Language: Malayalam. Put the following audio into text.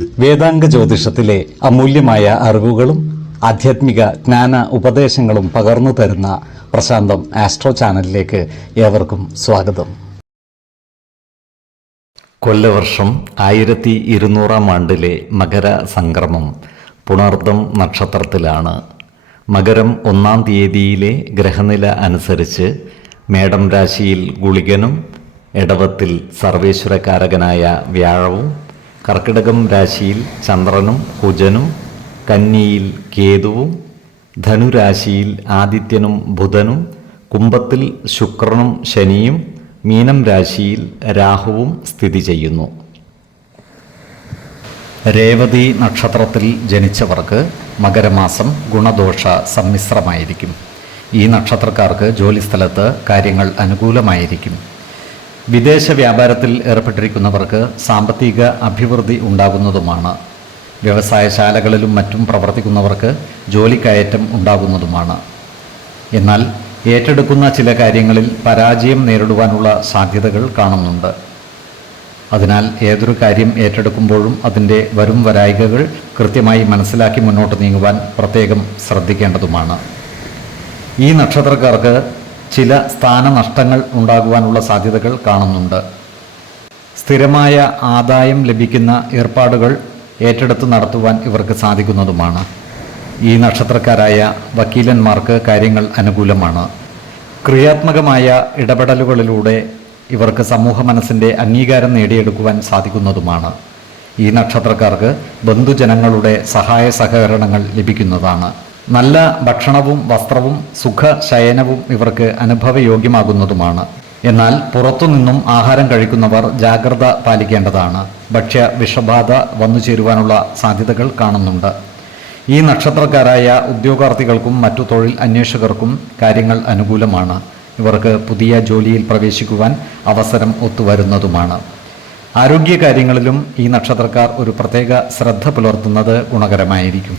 വേദാംഗ ജ്യോതിഷത്തിലെ അമൂല്യമായ അറിവുകളും ആധ്യാത്മിക ജ്ഞാന ഉപദേശങ്ങളും പകർന്നു തരുന്ന പ്രശാന്തം ആസ്ട്രോ ചാനലിലേക്ക് ഏവർക്കും സ്വാഗതം. കൊല്ലവർഷം ആയിരത്തി ഇരുന്നൂറാം ആണ്ടിലെ മകര സംക്രമം പുണർദം നക്ഷത്രത്തിലാണ്. മകരം ഒന്നാം തീയതിയിലെ ഗ്രഹനില അനുസരിച്ച് മേടം രാശിയിൽ ഗുളികനും ഇടവത്തിൽ സർവേശ്വരകാരകനായ വ്യാഴവും കർക്കിടകം രാശിയിൽ ചന്ദ്രനും കുജനും കന്നിയിൽ കേതുവും ധനുരാശിയിൽ ആദിത്യനും ബുധനും കുംഭത്തിൽ ശുക്രനും ശനിയും മീനം രാശിയിൽ രാഹുവും സ്ഥിതി ചെയ്യുന്നു. രേവതി നക്ഷത്രത്തിൽ ജനിച്ചവർക്ക് മകരമാസം ഗുണദോഷ സമ്മിശ്രമായിരിക്കും. ഈ നക്ഷത്രക്കാർക്ക് ജോലിസ്ഥലത്ത് കാര്യങ്ങൾ അനുകൂലമായിരിക്കും. വിദേശ വ്യാപാരത്തിൽ ഏർപ്പെട്ടിരിക്കുന്നവർക്ക് സാമ്പത്തിക അഭിവൃദ്ധി ഉണ്ടാകുന്നതുമാണ്. വ്യവസായശാലകളിലും മറ്റും പ്രവർത്തിക്കുന്നവർക്ക് ജോലിക്കയറ്റം ഉണ്ടാകുന്നതുമാണ്. എന്നാൽ ഏറ്റെടുക്കുന്ന ചില കാര്യങ്ങളിൽ പരാജയം നേരിടുവാനുള്ള സാധ്യതകൾ കാണുന്നുണ്ട്. അതിനാൽ ഏതൊരു കാര്യം ഏറ്റെടുക്കുമ്പോഴും അതിന്റെ വരും വരായികകൾ കൃത്യമായി മനസ്സിലാക്കി മുന്നോട്ട് നീങ്ങുവാൻ പ്രത്യേകം ശ്രദ്ധിക്കേണ്ടതുമാണ്. ഈ നക്ഷത്രക്കാർക്ക് ചില സ്ഥാനനഷ്ടങ്ങൾ ഉണ്ടാകുവാനുള്ള സാധ്യതകൾ കാണുന്നുണ്ട്. സ്ഥിരമായ ആദായം ലഭിക്കുന്ന ഏർപ്പാടുകൾ ഏറ്റെടുത്ത് നടത്തുവാൻ ഇവർക്ക് സാധിക്കുന്നതുമാണ്. ഈ നക്ഷത്രക്കാരായ വക്കീലന്മാർക്ക് കാര്യങ്ങൾ അനുകൂലമാണ്. ക്രിയാത്മകമായ ഇടപെടലുകളിലൂടെ ഇവർക്ക് സമൂഹ മനസ്സിന്റെ അംഗീകാരം നേടിയെടുക്കുവാൻ സാധിക്കുന്നതുമാണ്. ഈ നക്ഷത്രക്കാർക്ക് ബന്ധുജനങ്ങളുടെ സഹായ സഹകരണങ്ങൾ ലഭിക്കുന്നതാണ്. നല്ല ഭക്ഷണവും വസ്ത്രവും സുഖ ശയനവും ഇവർക്ക് അനുഭവയോഗ്യമാകുന്നതുമാണ്. എന്നാൽ പുറത്തുനിന്നും ആഹാരം കഴിക്കുന്നവർ ജാഗ്രത പാലിക്കേണ്ടതാണ്. ഭക്ഷ്യ വിഷബാധ വന്നു ചേരുവാനുള്ള സാധ്യതകൾ കാണുന്നുണ്ട്. ഈ നക്ഷത്രക്കാരായ ഉദ്യോഗാർത്ഥികൾക്കും മറ്റു തൊഴിൽ അന്വേഷകർക്കും കാര്യങ്ങൾ അനുകൂലമാണ്. ഇവർക്ക് പുതിയ ജോലിയിൽ പ്രവേശിക്കുവാൻ അവസരം ഒത്തുവരുന്നതുമാണ്. ആരോഗ്യകാര്യങ്ങളിലും ഈ നക്ഷത്രക്കാർ ഒരു പ്രത്യേക ശ്രദ്ധ പുലർത്തുന്നത് ഗുണകരമായിരിക്കും.